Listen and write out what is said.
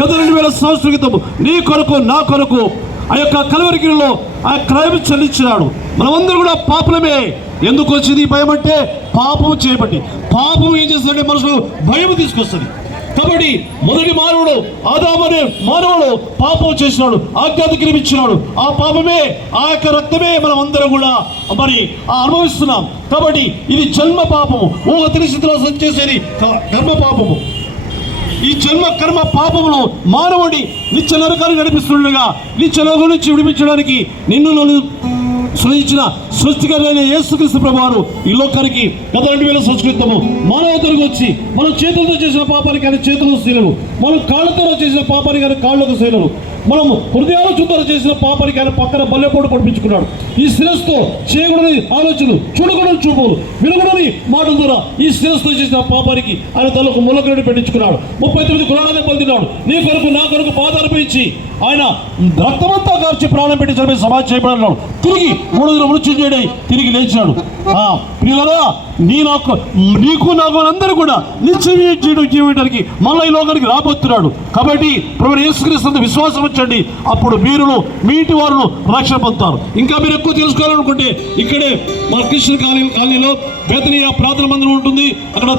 గత రెండు వేల సంవత్సరాల క్రితం నీ కొరకు నా కొరకు ఆ యొక్క కలవరిగిరిలో ఆ క్రైమ్ చెల్లించినాడు. మనమందరూ కూడా పాపలమే. ఎందుకు వచ్చింది భయం అంటే పాపం చేయబట్టి పాపం ఏం చేస్తుందంటే మనుషులు భయం తీసుకొస్తుంది. కాబట్టి మొదటి మానవుడు ఆదామనే మానవుడు పాపం చేసినాడు ఆజ్ఞాధిక్రమించినాడు ఇచ్చినాడు. ఆ పాపమే ఆ యొక్క రక్తమే మనం అందరం కూడా మరి ఆ అనుభవిస్తున్నాం. కాబట్టి ఇది జన్మ పాపము. ఊహ తెలిసి చేసేది క- కర్మ పాపము. ఈ జన్మ కర్మ పాపములు మానవుడి నిత్య నరకాన్ని నడిపిస్తుండగా నిత్య నరకం నుంచి విడిపించడానికి నిన్ను సృజించిన సృష్టికరైన యేసుక్రీస్తు ప్రభువారు ఈ లోకానికి గత రెండు వేల సంస్కృతము మానవతలకు వచ్చి మనం చేతులతో చేసిన పాపానికి ఆయన చేతులకు శీలలు మనం కాళ్ళతో చేసిన పాపానికి ఆయన కాళ్ళకు శీలలు మనం హృదయాల చుట్టూ చేసిన పాపానికి ఆయన పక్కన బల్లెపోటు పడిపించుకున్నాడు. ఈ శిరస్సుతో చేయకూడని ఆలోచనలు చూడకూడని చూపులు వినకూడని మాటల ద్వారా ఈ శిరస్సుతో చేసిన పాపానికి ఆయన తలకు ములకరడి పెట్టించుకున్నాడు. ముప్పై తొమ్మిది కులాలను పొందినాడు నీ కొరకు నా కొరకు పాదాలు ఇచ్చి ఆయన రక్తమంతా కార్చి ప్రాణం పెట్టి చనిపోయి సమాధి చేయబడినాడు. తిరిగి మూడు రోజులు మృత్యుంజయుడై తిరిగి లేచాడు. ఆ ప్రియులరా నీ నాకు నీకు నాకు అందరూ కూడా నిశ్చయ జీవితానికి మళ్ళీ ఈ లోకానికి రాబోతున్నాడు. కాబట్టి ప్రభు యేసుక్రీస్తు విశ్వాసం వచ్చండి అప్పుడు మీరును మీటి వారును రక్షణ పొందుతారు. ఇంకా మీరు ఎక్కువ తెలుసుకోవాలనుకుంటే ఇక్కడే మన కృష్ణ కాలనీ కాలనీలో బేతనీయ ప్రార్థన మందిరం ఉంటుంది. అక్కడ